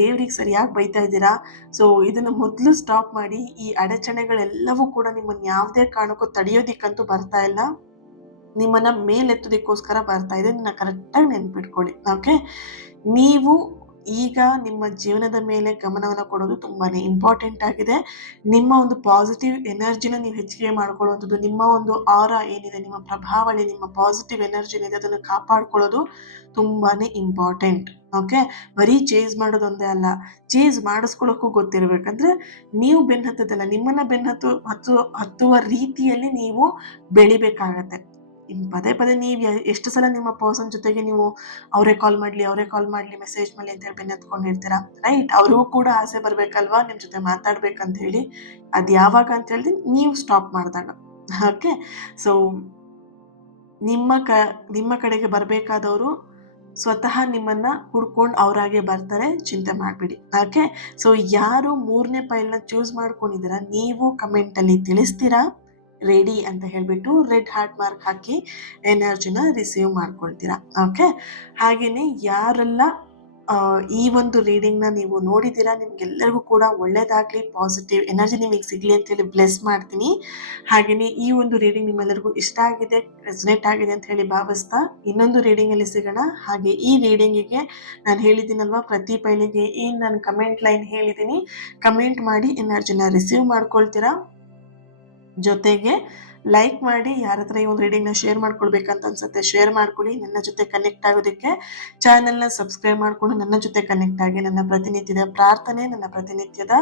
ದೇವ್ರಿಗೆ ಸರಿಯಾಗಿ ಬೈತಾ ಇದ್ದೀರಾ. ಸೊ ಇದನ್ನ ಮೊದಲು ಸ್ಟಾಪ್ ಮಾಡಿ. ಈ ಅಡಚಣೆಗಳೆಲ್ಲವೂ ಕೂಡ ನಿಮ್ಮನ್ನ ಯಾವುದೇ ಕಾರಣಕ್ಕೂ ತಡೆಯೋದಿಕ್ಕಂತೂ ಬರ್ತಾ ಇಲ್ಲ, ನಿಮ್ಮನ್ನ ಮೇಲೆತ್ತೋದಕ್ಕೋಸ್ಕರ ಬರ್ತಾ ಇದೆ. ಇದನ್ನ ಕರೆಕ್ಟಾಗಿ ನೆನ್ಪಿಟ್ಕೊಳ್ಳಿ. ಓಕೆ, ನೀವು ಈಗ ನಿಮ್ಮ ಜೀವನದ ಮೇಲೆ ಗಮನವನ್ನು ಕೊಡೋದು ತುಂಬಾನೇ ಇಂಪಾರ್ಟೆಂಟ್ ಆಗಿದೆ. ನಿಮ್ಮ ಒಂದು ಪಾಸಿಟಿವ್ ಎನರ್ಜಿನ ನೀವು ಹೆಚ್ಚಿಗೆ ಮಾಡ್ಕೊಳ್ಳುವಂಥದ್ದು, ನಿಮ್ಮ ಒಂದು ಆರಾ ಏನಿದೆ, ನಿಮ್ಮ ಪ್ರಭಾವಳಿ, ನಿಮ್ಮ ಪಾಸಿಟಿವ್ ಎನರ್ಜಿ ಏನಿದೆ ಅದನ್ನು ಕಾಪಾಡ್ಕೊಳ್ಳೋದು ತುಂಬಾನೇ ಇಂಪಾರ್ಟೆಂಟ್. ಓಕೆ, ಬರೀ ಚೇಸ್ ಮಾಡೋದೊಂದೇ ಅಲ್ಲ, ಚೇಸ್ ಮಾಡಿಸ್ಕೊಳ್ಳೋಕ್ಕೂ ಗೊತ್ತಿರ್ಬೇಕಂದ್ರೆ ನೀವು ಬೆನ್ನತ್ತದಲ್ಲ, ನಿಮ್ಮನ್ನ ಹತ್ತುವ ರೀತಿಯಲ್ಲಿ ನೀವು ಬೆಳಿಬೇಕಾಗತ್ತೆ. ಪದೇ ಪದೇ ನೀವು ಎಷ್ಟು ಸಲ ನಿಮ್ಮ ಪರ್ಸನ್ ಜೊತೆಗೆ ನೀವು ಅವರೇ ಕಾಲ್ ಮಾಡ್ಲಿ ಮೆಸೇಜ್ ಮಾಡ್ಲಿ ಅಂತ ಹೇಳಿ ಬೆನ್ನತ್ಕೊಂಡಿರ್ತೀರಾ, ರೈಟ್? ಅವ್ರಿಗೂ ಕೂಡ ಆಸೆ ಬರ್ಬೇಕಲ್ವಾ ನಿಮ್ ಜೊತೆ ಮಾತಾಡ್ಬೇಕಂತ ಹೇಳಿ. ಅದ್ ಯಾವಾಗ ಅಂತ ಹೇಳಿದ್ರೆ ನೀವು ಸ್ಟಾಪ್ ಮಾಡಿದಾಗ. ಓಕೆ, ಸೊ ನಿಮ್ಮ ಕಡೆಗೆ ಬರ್ಬೇಕಾದವರು ಸ್ವತಃ ನಿಮ್ಮನ್ನ ಹುಡ್ಕೊಂಡು ಅವರಾಗೆ ಬರ್ತಾರೆ, ಚಿಂತೆ ಮಾಡ್ಬಿಡಿ. ಓಕೆ, ಸೊ ಯಾರು 3ನೇ ಪೈಲ್ನ ಚೂಸ್ ಮಾಡ್ಕೊಂಡಿದ್ದೀರಾ, ನೀವು ಕಮೆಂಟ್ ಅಲ್ಲಿ ತಿಳಿಸ್ತೀರಾ ರೆಡಿ ಅಂತ ಹೇಳ್ಬಿಟ್ಟು ರೆಡ್ ಹಾರ್ಟ್ ಮಾರ್ಕ್ ಹಾಕಿ ಎನರ್ಜಿನ ರಿಸೀವ್ ಮಾಡ್ಕೊಳ್ತೀರಾ. ಓಕೆ, ಹಾಗೇನೆ ಯಾರೆಲ್ಲ ಈ ಒಂದು ರೀಡಿಂಗ್ನ ನೀವು ನೋಡಿದ್ದೀರಾ, ನಿಮ್ಗೆಲ್ಲರಿಗೂ ಕೂಡ ಒಳ್ಳೇದಾಗ್ಲಿ, ಪಾಸಿಟಿವ್ ಎನರ್ಜಿ ನಿಮಗೆ ಸಿಗ್ಲಿ ಅಂತ ಹೇಳಿ ಬ್ಲೆಸ್ ಮಾಡ್ತೀನಿ. ಹಾಗೆಯೇ ಈ ಒಂದು ರೀಡಿಂಗ್ ನಿಮ್ಮೆಲ್ಲರಿಗೂ ಇಷ್ಟ ಆಗಿದೆ, ರೆಸನೇಟ್ ಆಗಿದೆ ಅಂತ ಹೇಳಿ ಭಾವಿಸ್ತಾ ಇನ್ನೊಂದು ರೀಡಿಂಗ್ ಅಲ್ಲಿ ಸಿಗೋಣ. ಹಾಗೆ ಈ ರೀಡಿಂಗಿಗೆ ನಾನು ಹೇಳಿದ್ದೀನಲ್ವಾ, ಪ್ರತಿ ಪೈಲಿಗೆ ಏನು ನಾನು ಕಮೆಂಟ್ ಲೈನ್ ಹೇಳಿದ್ದೀನಿ, ಕಮೆಂಟ್ ಮಾಡಿ ಎನರ್ಜಿನ ರಿಸೀವ್ ಮಾಡ್ಕೊಳ್ತೀರಾ. ಜೊತೆಗೆ ಲೈಕ್ ಮಾಡಿ. ಯಾರ ಹತ್ರ ಈ ಒಂದು ರೀಡಿಂಗ್ನ ಶೇರ್ ಮಾಡ್ಕೊಳ್ಬೇಕಂತ ಅನ್ಸುತ್ತೆ ಶೇರ್ ಮಾಡ್ಕೊಳ್ಳಿ. ನನ್ನ ಜೊತೆ ಕನೆಕ್ಟ್ ಆಗೋದಕ್ಕೆ ಚಾನೆಲ್ನ ಸಬ್ಸ್ಕ್ರೈಬ್ ಮಾಡಿಕೊಂಡು ನನ್ನ ಜೊತೆ ಕನೆಕ್ಟ್ ಆಗಿ ನನ್ನ ಪ್ರತಿನಿತ್ಯದ ಪ್ರಾರ್ಥನೆ, ನನ್ನ ಪ್ರತಿನಿತ್ಯದ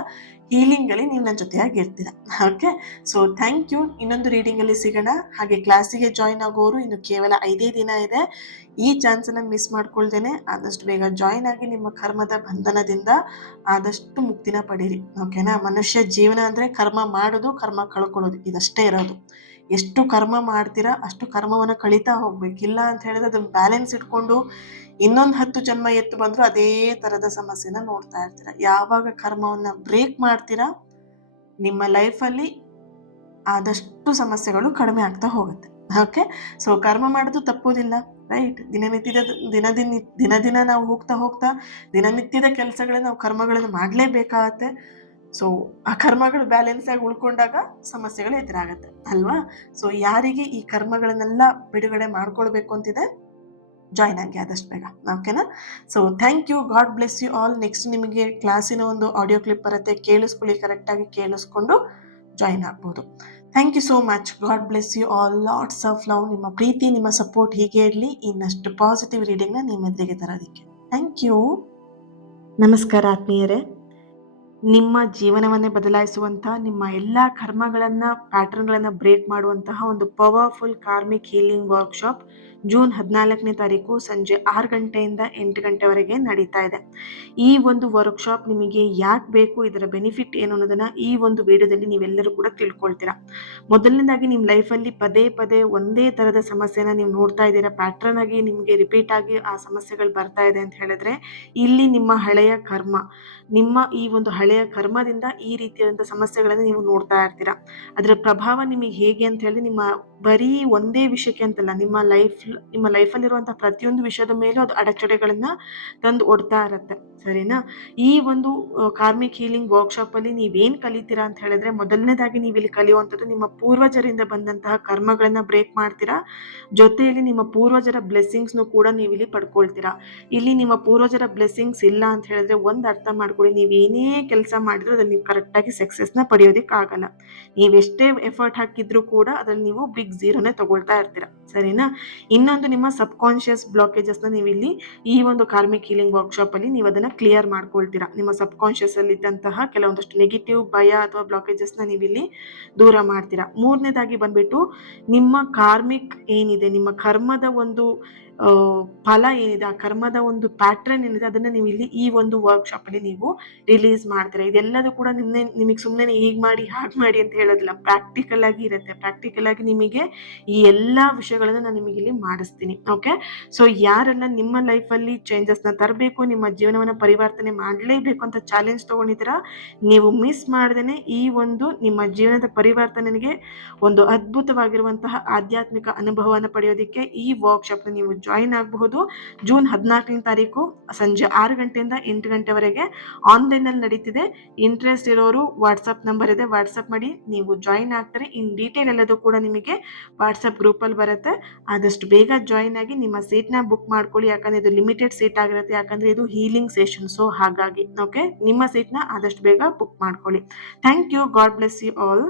ಹೀಲಿಂಗಲ್ಲಿ ನೀವು ನನ್ನ ಜೊತೆಯಾಗಿರ್ತೀರ. Okay, so thank you. ಇನ್ನೊಂದು ರೀಡಿಂಗಲ್ಲಿ ಸಿಗೋಣ. ಹಾಗೆ ಕ್ಲಾಸಿಗೆ ಜಾಯಿನ್ ಆಗೋರು ಇನ್ನು ಕೇವಲ 5 ದಿನ ಇದೆ. ಈ ಚಾನ್ಸನ್ನು ಮಿಸ್ ಮಾಡ್ಕೊಳ್ದೇನೆ ಆದಷ್ಟು ಬೇಗ ಜಾಯಿನ್ ಆಗಿ ನಿಮ್ಮ ಕರ್ಮದ ಬಂಧನದಿಂದ ಆದಷ್ಟು ಮುಕ್ತಿನ ಪಡೀರಿ. ಓಕೆನಾ? ಮನುಷ್ಯ ಜೀವನ ಅಂದರೆ ಕರ್ಮ ಮಾಡೋದು, ಕರ್ಮ ಕಳ್ಕೊಳ್ಳೋದು, ಇದಷ್ಟೇ ಇರೋದು. ಎಷ್ಟು ಕರ್ಮ ಮಾಡ್ತೀರಾ ಅಷ್ಟು ಕರ್ಮವನ್ನು ಕಳೀತಾ ಹೋಗ್ಬೇಕಿಲ್ಲ ಅಂತ ಹೇಳಿದ್ರೆ ಅದನ್ನ ಬ್ಯಾಲೆನ್ಸ್ ಇಟ್ಕೊಂಡು ಇನ್ನೊಂದು 10 ಜನ್ಮ ಎತ್ತು ಬಂದರೂ ಅದೇ ಥರದ ಸಮಸ್ಯೆನ ನೋಡ್ತಾ ಇರ್ತೀರ. ಯಾವಾಗ ಕರ್ಮವನ್ನು ಬ್ರೇಕ್ ಮಾಡ್ತೀರಾ ನಿಮ್ಮ ಲೈಫಲ್ಲಿ ಆದಷ್ಟು ಸಮಸ್ಯೆಗಳು ಕಡಿಮೆ ಆಗ್ತಾ ಹೋಗುತ್ತೆ. ಓಕೆ, ಸೊ ಕರ್ಮ ಮಾಡೋದು ತಪ್ಪೋದಿಲ್ಲ, ರೈಟ್? ದಿನ ನಾವು ಹೋಗ್ತಾ ದಿನನಿತ್ಯದ ಕೆಲಸಗಳನ್ನ ನಾವು ಕರ್ಮಗಳನ್ನು ಮಾಡಲೇಬೇಕಾಗತ್ತೆ. ಸೊ ಆ ಕರ್ಮಗಳು ಬ್ಯಾಲೆನ್ಸ್ ಆಗಿ ಉಳ್ಕೊಂಡಾಗ ಸಮಸ್ಯೆಗಳು ಎದುರಾಗತ್ತೆ ಅಲ್ವಾ? ಸೊ ಯಾರಿಗೆ ಈ ಕರ್ಮಗಳನ್ನೆಲ್ಲ ಬಿಡುಗಡೆ ಮಾಡ್ಕೊಳ್ಬೇಕು ಅಂತಿದೆ ಜಾಯ್ನ್ ಆಗಿ ಆದಷ್ಟು ಬೇಗ. ಓಕೆನಾ? So thank you. God bless you all. Next ನಿಮಗೆ ಕ್ಲಾಸಿನ ಒಂದು ಆಡಿಯೋ ಕ್ಲಿಪ್ ಬರುತ್ತೆ, ಕೇಳಿಸ್ಕೊಳ್ಳಿ. ಕರೆಕ್ಟಾಗಿ ಕೇಳಿಸ್ಕೊಂಡು ಜಾಯಿನ್ ಆಗ್ಬೋದು. Thank you so much. God bless you all. Lots of love. ನಿಮ್ಮ ಪ್ರೀತಿ, ನಿಮ್ಮ ಸಪೋರ್ಟ್ ಹೀಗೆ ಇರಲಿ. ಇನ್ನಷ್ಟು ಪಾಸಿಟಿವ್ ರೀಡಿಂಗ್ನ ನಿಮ್ಮ ಎದುರಿಗೆ ತರೋದಕ್ಕೆ. Thank you. ನಮಸ್ಕಾರ ಆತ್ಮೀಯರೇ. ನಿಮ್ಮ ಜೀವನವನ್ನೇ ಬದಲಾಯಿಸುವಂತಹ, ನಿಮ್ಮ ಎಲ್ಲ ಕರ್ಮಗಳನ್ನು, ಪ್ಯಾಟರ್ನ್ಗಳನ್ನು ಬ್ರೇಕ್ ಮಾಡುವಂತಹ ಒಂದು powerful karmic healing workshop June 14ನೇ ತಾರೀಕು ಸಂಜೆ 6 ಗಂಟೆಯಿಂದ 8 ಗಂಟೆವರೆಗೆ ನಡೀತಾ ಇದೆ. ಈ ಒಂದು ವರ್ಕ್ಶಾಪ್ ನಿಮಗೆ ಯಾಕೆ ಬೇಕು, ಇದರ ಬೆನಿಫಿಟ್ ಏನು ಅನ್ನೋದನ್ನು ಈ ಒಂದು ವಿಡಿಯೋದಲ್ಲಿ ನೀವೆಲ್ಲರೂ ಕೂಡ ತಿಳ್ಕೊಳ್ತೀರಾ. ಮೊದಲನೇದಾಗಿ ನಿಮ್ಮ ಲೈಫಲ್ಲಿ ಪದೇ ಪದೇ ಒಂದೇ ಥರದ ಸಮಸ್ಯೆನ ನೀವು ನೋಡ್ತಾ ಇದ್ದೀರಾ, ಪ್ಯಾಟ್ರನ್ ಆಗಿ ನಿಮಗೆ ರಿಪೀಟ್ ಆಗಿ ಆ ಸಮಸ್ಯೆಗಳು ಬರ್ತಾ ಇದೆ ಅಂತ ಹೇಳಿದ್ರೆ ಇಲ್ಲಿ ನಿಮ್ಮ ಹಳೆಯ ಕರ್ಮ, ನಿಮ್ಮ ಈ ಒಂದು ಹಳೆಯ ಕರ್ಮದಿಂದ ಈ ರೀತಿಯಾದಂಥ ಸಮಸ್ಯೆಗಳನ್ನು ನೀವು ನೋಡ್ತಾ ಇರ್ತೀರಾ. ಅದರ ಪ್ರಭಾವ ನಿಮಗೆ ಹೇಗೆ ಅಂತ ಹೇಳಿ ನಿಮ್ಮ ಬರೀ ಒಂದೇ ವಿಷಯಕ್ಕೆ ಅಂತಲ್ಲ, ನಿಮ್ಮ ಲೈಫಲ್ಲಿರುವಂಥ ಪ್ರತಿಯೊಂದು ವಿಷಯದ ಮೇಲೂ ಅದು ಅಡೆತಡೆಗಳನ್ನು ತಂದು ಒಡ್ತಾ ಇರುತ್ತೆ. ಸರಿನಾ? ಈ ಒಂದು ಕಾರ್ಮಿಕ್ ಹೀಲಿಂಗ್ ವರ್ಕ್ಶಾಪಲ್ಲಿ ನೀವೇನು ಕಲಿತೀರಾ ಅಂತ ಹೇಳಿದ್ರೆ, ಮೊದಲನೇದಾಗಿ ನೀವಿಲ್ಲಿ ಕಲಿಯುವಂಥದ್ದು ನಿಮ್ಮ ಪೂರ್ವಜರಿಂದ ಬಂದಂತಹ ಕರ್ಮಗಳನ್ನು ಬ್ರೇಕ್ ಮಾಡ್ತೀರಾ. ಜೊತೆಯಲ್ಲಿ ನಿಮ್ಮ ಪೂರ್ವಜರ ಬ್ಲೆಸ್ಸಿಂಗ್ಸ್ನು ಕೂಡ ನೀವಿಲ್ಲಿ ಪಡ್ಕೊಳ್ತೀರಾ. ಇಲ್ಲಿ ನಿಮ್ಮ ಪೂರ್ವಜರ ಬ್ಲೆಸ್ಸಿಂಗ್ಸ್ ಇಲ್ಲ ಅಂತ ಹೇಳಿದ್ರೆ ಒಂದು ಅರ್ಥ ಮಾಡ್ಕೊಳ್ಳಿ, ನೀವೇನೇ ಕೆಲಸ ಮಾಡಿದ್ರು ಅದ್ರಲ್ಲಿ ನೀವು ಕರೆಕ್ಟಾಗಿ ಸಕ್ಸಸ್ನ ಪಡೆಯೋದಕ್ಕಾಗಲ್ಲ. ನೀವೆಷ್ಟೇ ಎಫರ್ಟ್ ಹಾಕಿದ್ರು ಕೂಡ ಅದ್ರಲ್ಲಿ ನೀವು ಬಿಗ್ ಝೀರೋನೇ ತಗೊಳ್ತಾ ಇರ್ತೀರಾ. ಸರಿನಾ? ಇನ್ನೊಂದು, ನಿಮ್ಮ ಸಬ್ ಕಾನ್ಷಿಯಸ್ ಬ್ಲಾಕೇಜಸ್ನ ನೀವಿಲ್ಲಿ ಈ ಒಂದು ಕಾರ್ಮಿಕ್ ಹೀಲಿಂಗ್ ವರ್ಕ್ಶಾಪಲ್ಲಿ ನೀವು ಅದನ್ನು ಕ್ಲಿಯರ್ ಮಾಡ್ಕೊಳ್ತೀರಾ. ನಿಮ್ಮ ಸಬ್ ಕಾನ್ಷಿಯಸ್ ಅಲ್ಲಿ ಇದ್ದಂತಹ ಕೆಲವೊಂದಷ್ಟು ನೆಗೆಟಿವ್ ಭಯ ಅಥವಾ ಬ್ಲಾಕೇಜಸ್ನ ನೀವಿಲ್ಲಿ ದೂರ ಮಾಡ್ತೀರಾ. ಮೂರನೇದಾಗಿ ಬಂದ್ಬಿಟ್ಟು ನಿಮ್ಮ ಕಾರ್ಮಿಕ್ ಏನಿದೆ, ನಿಮ್ಮ ಕರ್ಮದ ಒಂದು ಫಲ ಏನಿದೆ, ಆ ಕರ್ಮದ ಒಂದು ಪ್ಯಾಟ್ರನ್ ಏನಿದೆ ಅದನ್ನು ನೀವು ಇಲ್ಲಿ ಈ ಒಂದು ವರ್ಕ್ಶಾಪಲ್ಲಿ ನೀವು ರಿಲೀಸ್ ಮಾಡ್ತೀರಾ. ಇದೆಲ್ಲದೂ ಕೂಡ ನಿಮಗೆ ಸುಮ್ಮನೆ ಹೀಗೆ ಮಾಡಿ ಹಾಗೆ ಮಾಡಿ ಅಂತ ಹೇಳೋದಿಲ್ಲ, ಪ್ರಾಕ್ಟಿಕಲ್ ಆಗಿ ಇರುತ್ತೆ. ಪ್ರಾಕ್ಟಿಕಲ್ ಆಗಿ ನಿಮಗೆ ಈ ಎಲ್ಲ ವಿಷಯಗಳನ್ನು ನಾನು ನಿಮಗೆ ಇಲ್ಲಿ ಮಾಡಿಸ್ತೀನಿ. ಓಕೆ, ಸೊ ಯಾರೆಲ್ಲ ನಿಮ್ಮ ಲೈಫಲ್ಲಿ ಚೇಂಜಸ್ನ ತರಬೇಕು, ನಿಮ್ಮ ಜೀವನವನ್ನು ಪರಿವರ್ತನೆ ಮಾಡಲೇಬೇಕು ಅಂತ ಚಾಲೆಂಜ್ ತೊಗೊಂಡಿದ್ದೀರಾ, ನೀವು ಮಿಸ್ ಮಾಡ್ದೇನೆ ಈ ಒಂದು ನಿಮ್ಮ ಜೀವನದ ಪರಿವರ್ತನೆಗೆ ಒಂದು ಅದ್ಭುತವಾಗಿರುವಂತಹ ಆಧ್ಯಾತ್ಮಿಕ ಅನುಭವವನ್ನು ಪಡೆಯೋದಕ್ಕೆ ಈ ವರ್ಕ್ಶಾಪ್ನ ನೀವು ಜಾಯಿನ್ ಆಗಬಹುದು. ಜೂನ್ 14ನೇ ತಾರೀಕು ಸಂಜೆ 6 ಗಂಟೆಯಿಂದ 8 ಗಂಟೆವರೆಗೆ ಆನ್ಲೈನಲ್ಲಿ ನಡೀತಿದೆ. ಇಂಟ್ರೆಸ್ಟ್ ಇರೋರು ವಾಟ್ಸಪ್ ನಂಬರ್ ಇದೆ, ವಾಟ್ಸಪ್ ಮಾಡಿ ನೀವು ಜಾಯಿನ್ ಆಗ್ತಾರೆ. ಇನ್ ಡೀಟೇಲ್ ಎಲ್ಲದೂ ಕೂಡ ನಿಮಗೆ ವಾಟ್ಸಪ್ ಗ್ರೂಪಲ್ಲಿ ಬರುತ್ತೆ. ಆದಷ್ಟು ಬೇಗ ಜಾಯಿನ್ ಆಗಿ ನಿಮ್ಮ ಸೀಟ್ನ ಬುಕ್ ಮಾಡ್ಕೊಳ್ಳಿ. ಯಾಕಂದರೆ ಇದು ಲಿಮಿಟೆಡ್ ಸೀಟ್ ಆಗಿರುತ್ತೆ, ಯಾಕಂದರೆ ಇದು ಹೀಲಿಂಗ್ ಸೆಷನ್. ಸೊ ಹಾಗಾಗಿ ಓಕೆ, ನಿಮ್ಮ ಸೀಟ್ನ ಆದಷ್ಟು ಬೇಗ ಬುಕ್ ಮಾಡ್ಕೊಳ್ಳಿ. Thank you. God bless you all.